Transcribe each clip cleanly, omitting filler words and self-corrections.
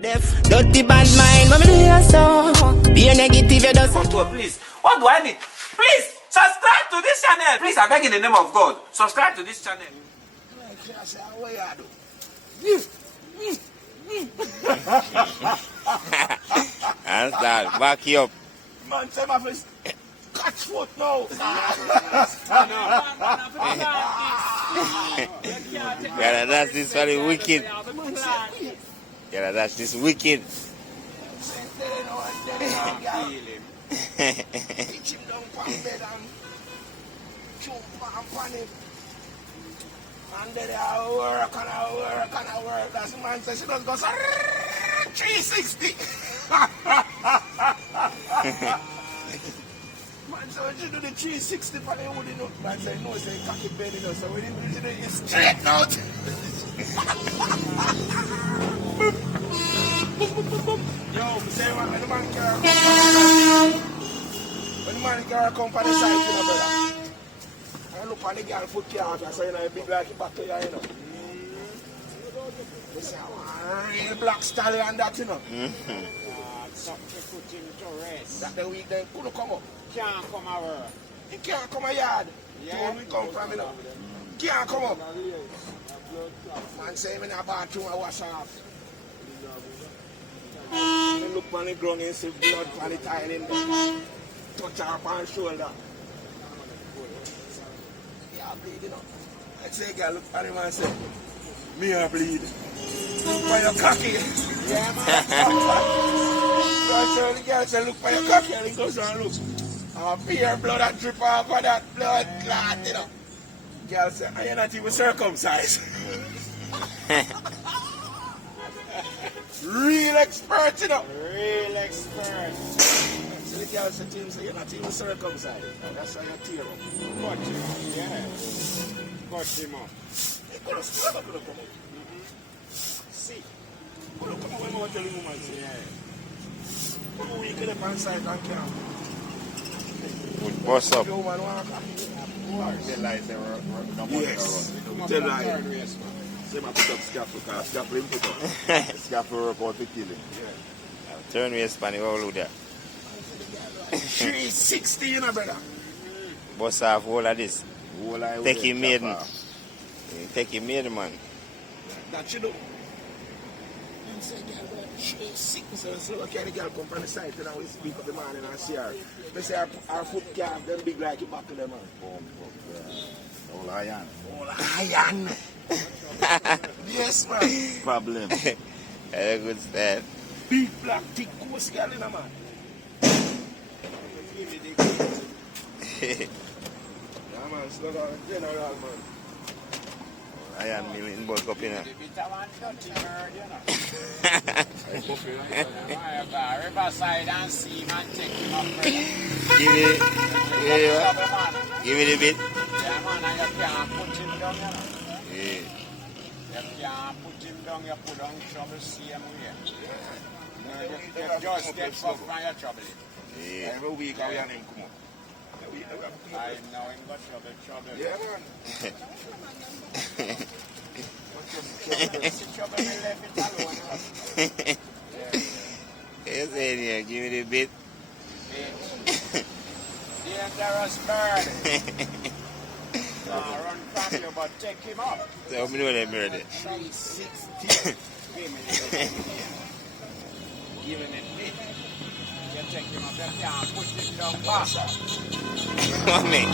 Def, dirty bad mind, mama do you so? Be a negative, you just. Please, what do I need? Please, subscribe to this channel. Please, I beg in the name of God, subscribe to this channel. And start, back you up. Man, say my face. Catch foot now. Gotta dance this very wicked. Gotta dance this wicked. Pitch him down on bed and jump on him. And then I work and I work and I work. That's the man says she does go 360. Man said when she do the 360 for the wood, you know. Man said no, say cocky belly, you know. So when you do it, it's straight out. Yo, say when the man carry when the man carry come for the side, you know, brother. I look on the girl foot carry, I say, you know, a big like back to you, you know. You say, real black stallion that, you know. Something put him to rest. That the week then couldn't come up. Can't come over. He can't come a yard. Yeah. Where we come from, you know. Can't come up. Man say him in a bathroom I wash off. He look on the ground and see blood on the tile in there. Touch her up on the shoulder. Yeah, bleed, you know. I say, girl, look at him and say, me a bleed. Look for your cocky. Yeah, man. So I tell the girl, say, look for your cocky, and he goes and look. Fear blood that drip off of that blood clot, you know. Girl say, are you not even circumcised? Real expert, you know. Real expert. So the girl said to him, say, you're not even circumcised. And that's how you tear up. Cut him up, yeah. Cut him up. He could have still never could have come up. See. Could have come up when I tell the woman, say, yeah. Come on, you could have on side and camp. What's up? The woman want to Tell lies they were no money yes. around. Tell lies. Third race, man. Say my put up scaffold, because scaffold him put up. Scaffold work out to kill him. Turn me a spanny all there. 360, you know, brother. Bust off all of this. Whole eye Take will him chop maiden. off. Take him maiden, man. That you do. And say, girl, but she's sick. So okay, the girl come from the side and we speak of the man and I see her. They say our foot calf, them big like it back to them, man. Boom, boom, yeah. Whole iron. All iron. Yes, man. Problem. That's a good start. Big black thick coast girl in a man. Yeah, man, slow down. General, man. Iron million bulk up in The bitter one dirty bird, you know. Riverside and sea, man, take him up. Give me the bit. Yeah, man, and you can't put him down, you know. Yeah. You can't put him down, you put on trouble same way. You just step up from your trouble. Yeah. Every week I hear him come up. I know him got trouble. Yeah, man. Trouble, he left it alone. Yes, here, give me the bit. Dangerous bird. Run from you, but take him up. So we know they murder. 360. Giving it bit. You take him up, you can't put him down faster. Mommy. You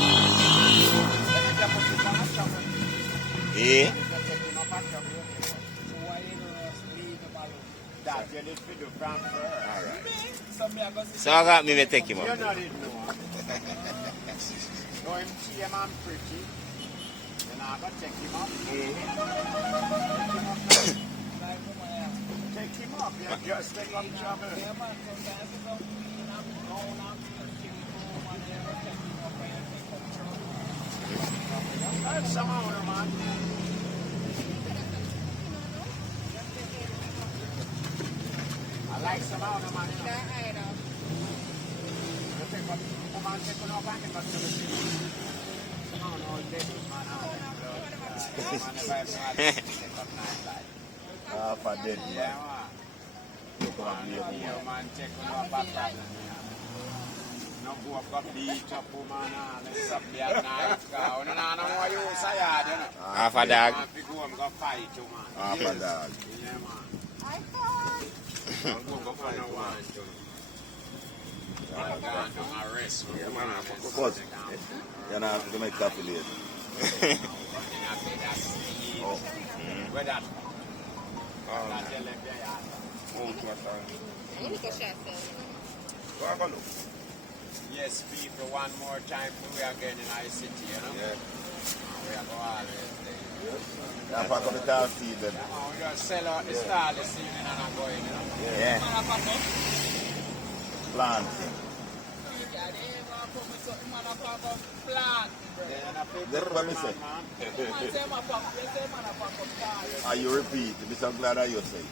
put him on a trouble. Yeah. You take him up a trouble. So why you don't leave him alone? That you need to do from her. Alright. So I got me to take him You're up. not in no one. No, him tame and pretty. You're not going to take him up. Take him up. You just take up trouble. That's some owner, man. I like some owner, man. You know. You take up, man, take up back and back to the city. Some owner all day, man. Man, if I have to take up 9 life. Half a dead man. Yeah, man. woman take on back problem. No go up got beat up woman let's up there at night. No know you say you know. Half a dog. If you go and go fight you man. Half a dog. Yeah man. Don't go for no one. I'm going to arrest you. Yeah, man, but you're not have to make coffee later. Oh. Where that? Yes, people, one more time we are getting in ICT, you know? Yeah. We are going always there. Yeah, pack up the car seed then. We just sell out the stall this evening and I'm going, you know? Yeah. Plant. That's what I say. You repeat, I'm so glad that you say.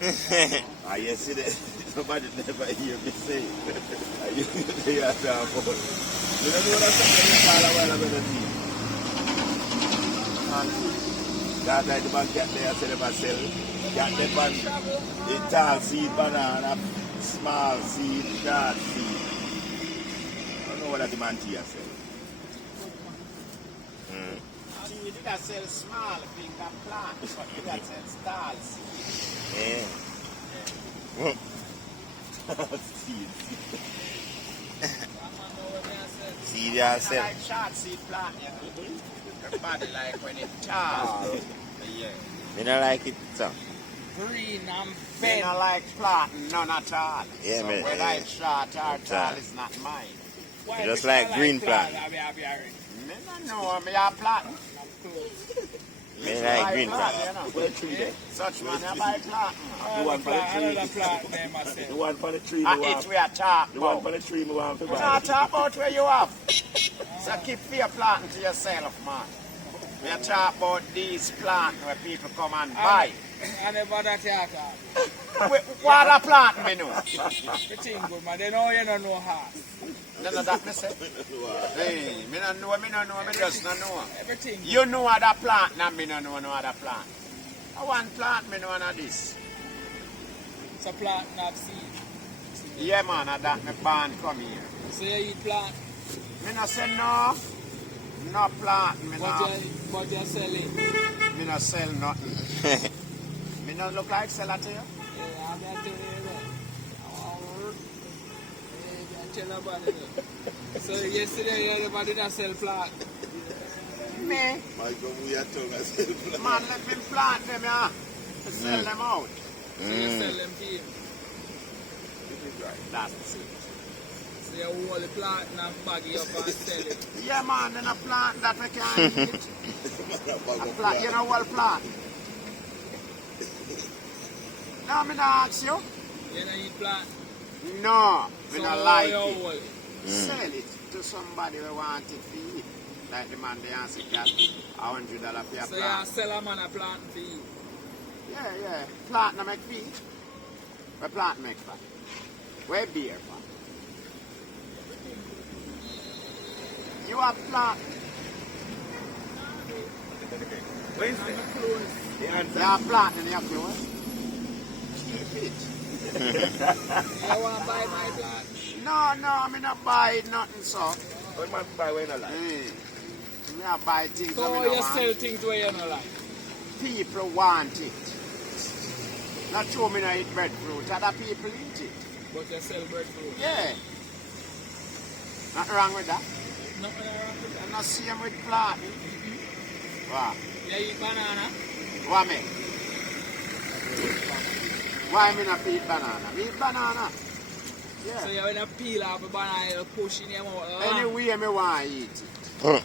You see that? Nobody never hear me say. You say that about. You don't know what I'm saying? I'm going to see. That night the man get there, I said them I sell. Got them man, the tall seed banana, small seed, short seed. I don't know what that man tea I sell. You did sell small finger plants, but you did sell stall seeds. Yeah. Seed. See I yourself. like short seed plant, you know. Everybody like when it's tall. Yeah. You don't like it, so. Green and bent. I like planting, none at all. Yeah, so man. whether it's short or tall is not mine. You just like green plant. I don't know, me are planting. Me like green plant. Where tree there? Such man, I buy planting. The one for the tree. The one for the tree. It's we are talking The one about. for the tree we want to We're buy. not talking about where you have. So keep fear planting to yourself, man. We are talking about these plants where people come and buy. I never that talk. What a plant me know? Everything good, man. They know you don't know how. None of that me say. Hey, me don't know, me just don't know. Everything. You know other plant, and me don't know no other plant. I want plant, me know none of this. It's a plant, not seed. Yeah, man, that me born come here. So you eat plant, Me no say no. No plant, me no. but you sell it. Me no sell nothing. Me no look like sell it to you. Yeah, I'm not telling you that. Yeah, tell about it. So yesterday everybody did sell plant. Me, Michael, we are talking as man, let me plant them, yeah. To sell them out. So you sell them to him. That's it. So you hold the plant and bag it up and sell it. Yeah, man, then a plant that we can eat. A plant, you know what plant? No, me not ask you. You don't eat plant. No, me So not how like you it. hold it? Sell it to somebody who want it for eat. Like the man they answer that $100 for a So you plant. sell a man a plant for you. Yeah. Plant no make feed. Where plant make for? Where beer for? You have plant. Wednesday. You have plant in your clothes. Keep it. You want to buy my plant? No, me not buy nothing so. When man buy when I like. Hey, me not buy things that So me you no sell want. things where you don't like. People want it. Not true me not eat breadfruit, other people eat it. But you sell breadfruit. Yeah. Nothing wrong with that. Nothing wrong with that. I'm not same with planting. What? You eat banana. What me? Why me not eat banana? Me eat banana. So Yeah. you when you peel off a banana, you push in your mouth. Anyway me want to eat it.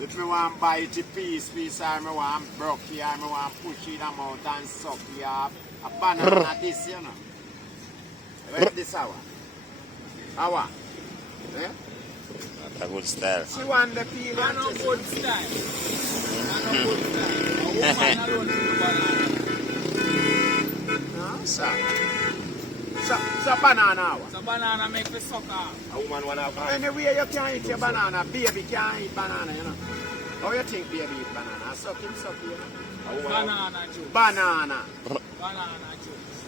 If me want buy it a piece, or me want broke it, or me want push it out and suck it off. A banana this, you know. Where's this hour? Hour? Eh? That's a good style. She want the peel I and know just- good style. I know good style. A woman alone do banana. No, sir. So banana hour. So banana make me suck off. A woman want to have Anyway, you can't eat your banana. Baby can't eat banana, you know. How you think baby eat banana? Suck him, you know. a woman Banana juice. Banana. Banana juice.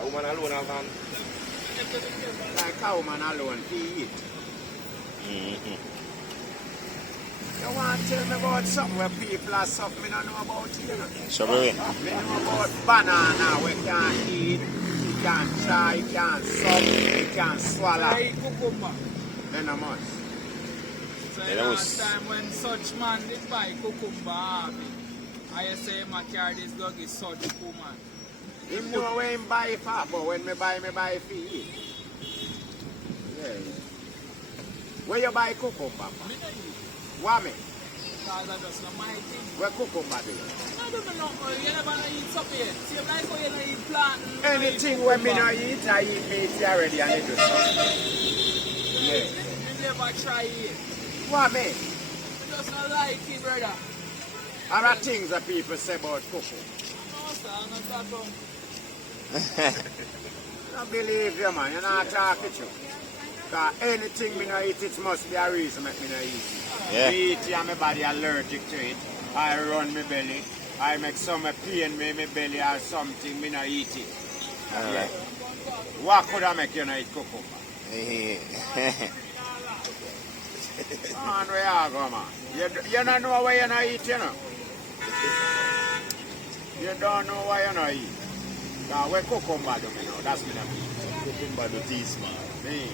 A woman alone have an. Like a woman alone, he eat. Mm-hmm. You want to tell me about something where people are something I don't know about it, you know? Show me. I know about banana we can eat, you can try, you can suck, you can swallow. I eat cucumber. Then how much? So Yeah, in that last was- time when such man did buy cucumber, I say him carry this dog is such woman. Him know where him buy it for, but when me buy it for eat. Yeah. Where you buy cucumber? Me no eat. What me? Because I just not my thing. Where cucumber do? I don't know, you never know eat something yet. See, like how you don't eat plant. Anything when me no eat, I eat meat already and it do something. You never try it. What me? You just not like it, brother. Are there things that people say about cucumber? No, sir, I'm not that dumb. I don't believe you, man. You're not talking to you. Because anything me no eat, it must be a reason make me no eat it. Yeah. Me eat it and my body allergic to it. I run my belly. I make some pain me in my belly or something, me no eat it. Alright. What could I make you not eat cucumber? Man, where you go, man? You don't know why you not eat, you know? You don't know why you not eat. Because where cucumber do me know, that's me not eat. Cucumber do taste, man. Me.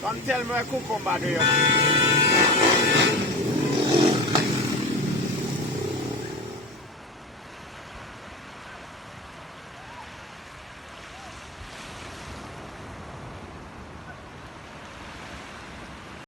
Come tell me where cucumber do you know?